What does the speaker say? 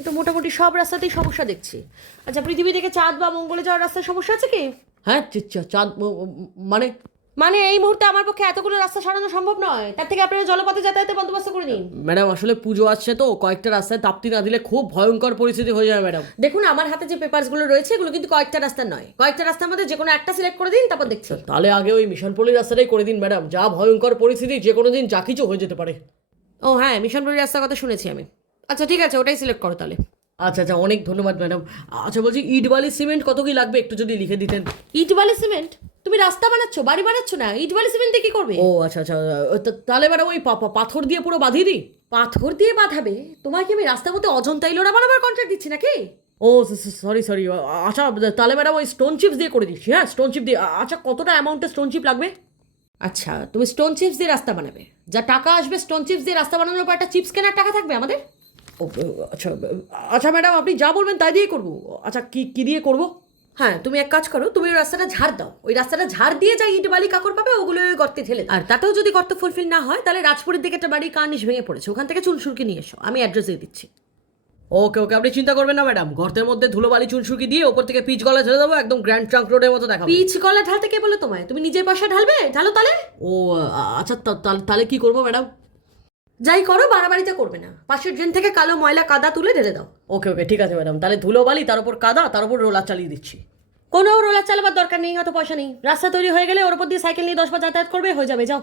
এ তো মোটামুটি সব রাস্তাতেই সমস্যা দেখছি। আচ্ছা পৃথিবী থেকে চাঁদ বা মঙ্গলে যাওয়ার রাস্তায় সমস্যা আছে কি? হ্যাঁ চাঁদ মানে? মানে এই মুহূর্তে আমার পক্ষে এতগুলো রাস্তা সারানো সম্ভব নয়। তার থেকে আপনারা জলপথে যাতায়াতের বন্দোবস্ত করে নিন। ম্যাডাম আসলে পুজো আসছে তো কয়েকটা রাস্তায় তাপ্তি না দিলে খুব ভয়ঙ্কর পরিস্থিতি হয়ে যাবে ম্যাডাম। দেখুন আমার হাতে যে পেপারসগুলো রয়েছে এগুলো কিন্তু কয়েকটা রাস্তা নয়। কয়েকটা রাস্তার মধ্যে যে কোনো একটা সিলেক্ট করে দিন তারপর দেখছি। তাহলে আগে ওই মিশনপল্লির রাস্তাটাই করে দিন ম্যাডাম। যা ভয়ঙ্কর পরিস্থিতি যে কোনো দিন যা কিছু হয়ে যেতে পারে। ও হ্যাঁ মিশনপুরি রাস্তার কথা শুনেছি আমি। আচ্ছা ঠিক আছে ওটাই সিলেক্ট করো তাহলে। আচ্ছা আচ্ছা অনেক ধন্যবাদ ম্যাডাম। আচ্ছা বলছি ইট বালি সিমেন্ট কত কি লাগবে? একটু যদি লিখে দিতেন। ইট বালি সিমেন্ট? তুমি রাস্তা বানাচ্ছ বাড়ি বানাচ্ছ না? ইট বালি সিমেন্ট দিয়ে কি করবে? ও আচ্ছা আচ্ছা তাহলে ম্যাডাম ওই পাথর দিয়ে পুরো বাঁধিয়ে দিই? পাথর দিয়ে বাঁধাবে? তোমার কি আমি রাস্তার মধ্যে অজন্তা ইলোরা বানাবার কন্ট্রাক্ট দিচ্ছি নাকি? ও সরি সরি আচ্ছা তাহলে ম্যাডাম ওই স্টোন চিপস দিয়ে করে দিচ্ছি হ্যাঁ স্টোন চিপ দিয়ে। আচ্ছা কতটা অ্যামাউন্টের স্টোন চিপ লাগবে? আচ্ছা তুমি স্টোন চিপস দিয়ে রাস্তা বানাবে। যা টাকা আসবে স্টোন চিপস দিয়ে রাস্তা বানানোর পর একটা চিপস কেনার টাকা থাকবে আমাদের? আচ্ছা আচ্ছা ম্যাডাম আপনি যা বলবেন তাই দিয়ে করব। আচ্ছা কি কি দিয়ে করব? হ্যাঁ তুমি এক কাজ করো তুমি ওই রাস্তাটা ঝাড় দাও। ওই রাস্তাটা ঝাড় দিয়ে যা ইট বালি কাকড় পাবে ওগুলো ওই গর্তে ঠেলে আর তাতেও যদি গর্ত ফুলফিল না হয় তাহলে রাজপুরের দিকে একটা বাড়ি কার্নিশ ভেঙে পড়েছে। ওখান থেকে চুল সুরকি নিয়ে এসো আমি অ্যাড্রেস দিয়ে দিচ্ছি। ওকে ওকে আপনি চিন্তা করবেন না ম্যাডাম। গর্তের মধ্যে ধুলোবালি চুনসুকি দিয়ে ওপর থেকে পিচ গলা ঢেলে দেবো একদম গ্র্যান্ড ট্রাঙ্ক রোডের মতো দেখাবো। পিচ গলা ঢালতে কে বলে তোমায়? তুমি নিজের পয়সা ঢালবে? ঢালো তাহলে ও আচ্ছা তাহলে কি করব ম্যাডাম? যাই করো বাড়াবাড়িতে করবে না। পাশের ড্রেন থেকে কালো ময়লা কাদা তুলে ঢেলে দাও। ওকে ওকে ঠিক আছে ম্যাডাম তাহলে ধুলো বালি তার উপর কাদা তার উপর রোলার চালিয়ে দিচ্ছি। কোনো রোলার চালাবার দরকার নেই অত পয়সা নেই। রাস্তা তৈরি হয়ে গেলে ওর উপর দিয়ে সাইকেল নিয়ে দশবার যাতায়াত করবে হয়ে যাবে যাও।